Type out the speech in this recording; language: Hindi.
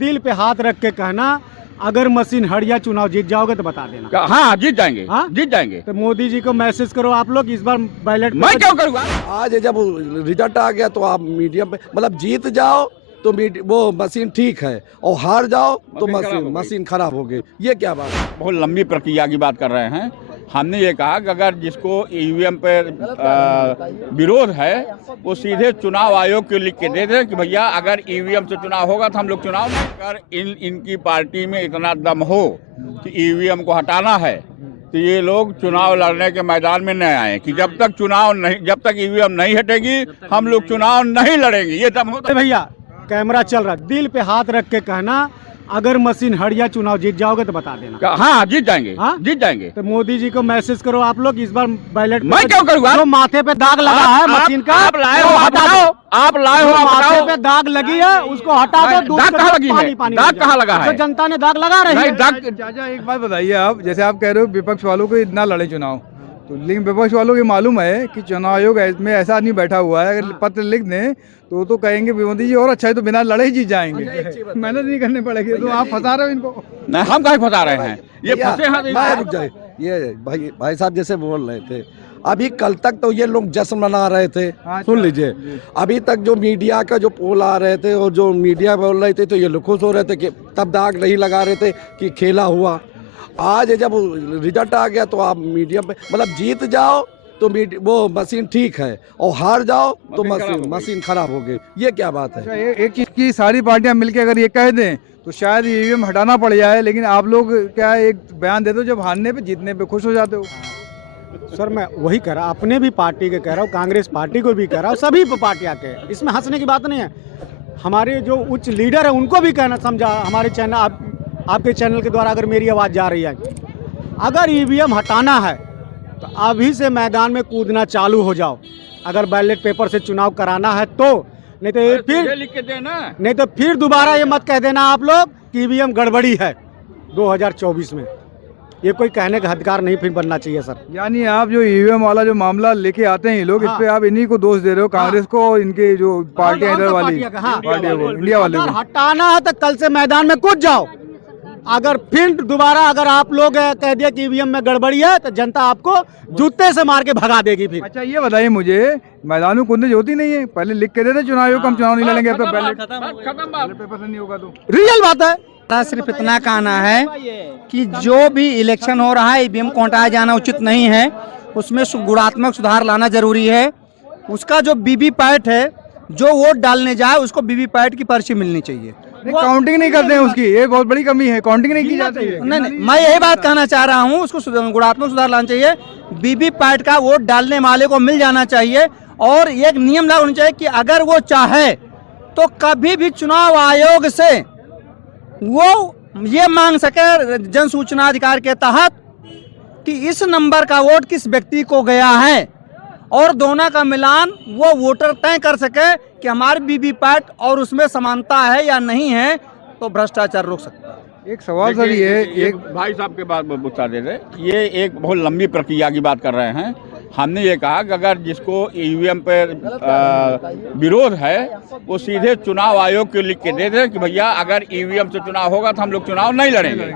दिल पे हाथ रख के कहना, अगर मशीन हट जाए चुनाव जीत जाओगे तो बता देना। हाँ जीत जाएंगे, हाँ? जीत जाएंगे। तो मोदी जी को मैसेज करो आप लोग, इस बार बैलेट मैं क्यों करूँगा? आज जब रिजल्ट आ गया तो आप मीडियम पे मतलब जीत जाओ तो वो मशीन ठीक है और हार जाओ तो मशीन खराब हो गई। ये क्या बात है? बहुत लंबी प्रक्रिया की बात कर रहे हैं। हमने ये कहा कि अगर जिसको ईवीएम पर विरोध है वो सीधे चुनाव आयोग को लिख के दे दे कि भैया अगर ईवीएम से चुनाव होगा तो हम लोग चुनाव नहीं। अगर इनकी पार्टी में इतना दम हो कि ईवीएम को हटाना है तो ये लोग चुनाव लड़ने के मैदान में न आए कि जब तक ईवीएम नहीं हटेगी हम लोग चुनाव नहीं लड़ेंगे। ये दम होता। भैया कैमरा चल रहा, दिल पे हाथ रख के कहना, अगर मशीन हट जाए चुनाव जीत जाओगे तो बता देना। हाँ जीत जाएंगे, हाँ? जीत जाएंगे। तो मोदी जी को मैसेज करो आप लोग, इस बार बैलेट मैं क्यों करूँगा? जो माथे पे दाग लगा है मशीन का, आप लाए हो, आप लाए हो, माथे पे दाग लगी है उसको हटा दो। दाग कहाँ लगी है? दाग कहाँ लगा है? जो जनता ने दाग लगा रही है। चाचा एक बात बताइए, आप जैसे आप कह रहे हो विपक्ष वालों को इतना लड़े चुनाव, तो लेकिन विपक्ष वालों को मालूम है कि चुनाव आयोग में ऐसा आदमी बैठा हुआ है, अगर पत्र लिख दें तो कहेंगे मोदी जी और अच्छा है तो बिना लड़े ही जीत जाएंगे, मेहनत नहीं करनी पड़ेगी। तो आप फंसा रहे हो इनको। नहीं, हम कहीं फंसा रहे हैं, ये फंसे हैं। रुक जाए, ये भाई साहब जैसे बोल रहे थे अभी कल तक तो ये लोग जश्न मना रहे थे। सुन लीजिए, अभी तक जो मीडिया का जो पोल आ रहे थे और जो मीडिया बोल रहे थे तो ये लोग खुश हो रहे थे कि तब दाग नहीं लगा रहे थे कि खेला हुआ। आज जब रिजल्ट आ गया तो आप मीडियम पे मतलब जीत जाओ तो वो मशीन ठीक है और हार जाओ तो मशीन खराब हो गई। ये क्या बात है? एक चीज की सारी पार्टियां मिलकर अगर ये कह दें तो शायद ईवीएम हटाना पड़ जाए, लेकिन आप लोग क्या एक बयान देते हो जब हारने पे जीतने पे खुश हो जाते हो। सर मैं वही कह रहा, अपने भी पार्टी के कह रहा हूँ, कांग्रेस पार्टी को भी कह रहा हूँ, सभी पार्टियां के, इसमें हंसने की बात नहीं है। हमारे जो उच्च लीडर है उनको भी कहना समझा, हमारे चैनल आपके चैनल के द्वारा अगर मेरी आवाज़ जा रही है, अगर ईवीएम हटाना है तो अभी से मैदान में कूदना चालू हो जाओ। अगर बैलेट पेपर से चुनाव कराना है तो, नहीं तो फिर लिख के देना, नहीं तो फिर दोबारा ये मत कह देना आप लोग कि ईवीएम गड़बड़ी है 2024 में। ये कोई कहने का अधिकार नहीं फिर बनना चाहिए सर। यानी आप जो ईवीएम वाला जो मामला लेके आते हैं ये लोग, इस पे आप इन्हीं को दोष दे रहे हो, कांग्रेस को और इनके जो पार्टियां इधर वाली पार्टियों को, इंडिया वाले को। हटाना है तो कल से मैदान में कूद जाओ। अगर फिर दोबारा अगर आप लोग कह दिया कि ईवीएम में गड़बड़ी है तो जनता आपको जूते से मार के भगा देगी फिर। अच्छा ये बताइए मुझे, मैदान में कूदने होती नहीं है, पहले लिख के देते चुनाव आयोग, हम चुनाव नहीं लड़ेंगे तो बैलेट पेपर से नहीं होगा तो रियल बात है। सिर्फ इतना कहना है कि जो भी इलेक्शन हो रहा है ईवीएम को हटाया जाना उचित नहीं है, उसमें गुणात्मक सुधार लाना जरूरी है। उसका जो वीवीपैट है, जो वोट डालने जाए उसको वीवीपैट की पर्ची मिलनी चाहिए। काउंटिंग नहीं करते हैं उसकी, ये बहुत बड़ी कमी है, काउंटिंग नहीं की जाती है। नहीं, मैं यही बात कहना चाह रहा हूँ, उसको गुणात्मक सुधार लाना चाहिए। वीवीपैट का वोट डालने वाले को मिल जाना चाहिए और एक नियम लागू होना चाहिए कि अगर वो चाहे तो कभी भी चुनाव आयोग से वो ये मांग सके जन सूचना अधिकार के तहत कि इस नंबर का वोट किस व्यक्ति को गया है, और दोनों का मिलान वो वोटर तय कर सके कि हमारे वीवीपैट और उसमें समानता है या नहीं है, तो भ्रष्टाचार रोक सकता है। एक सवाल सर ये एक भाई साहब के बात बता दे रहे, ये एक बहुत लंबी प्रक्रिया की बात कर रहे हैं। हमने ये कहा कि अगर जिसको ईवीएम पर विरोध है वो सीधे चुनाव आयोग को लिख के दे दे कि भैया अगर ईवीएम से चुनाव होगा तो हम लोग चुनाव नहीं लड़ेंगे।